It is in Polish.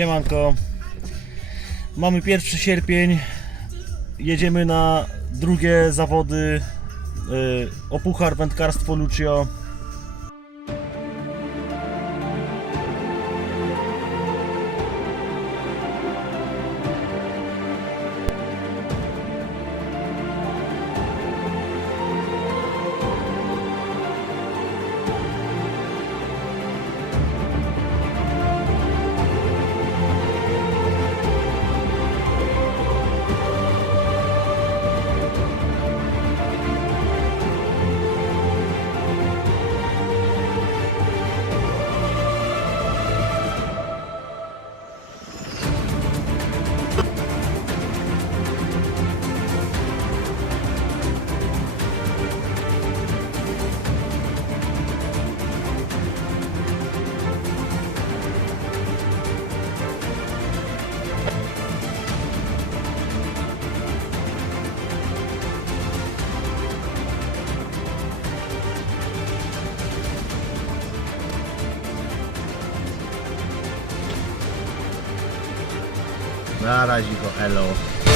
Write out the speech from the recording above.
Siemanko. Mamy 1 sierpień. Jedziemy na drugie zawody y, o Puchar Wędkarstwo Lucio. Na razie go elo.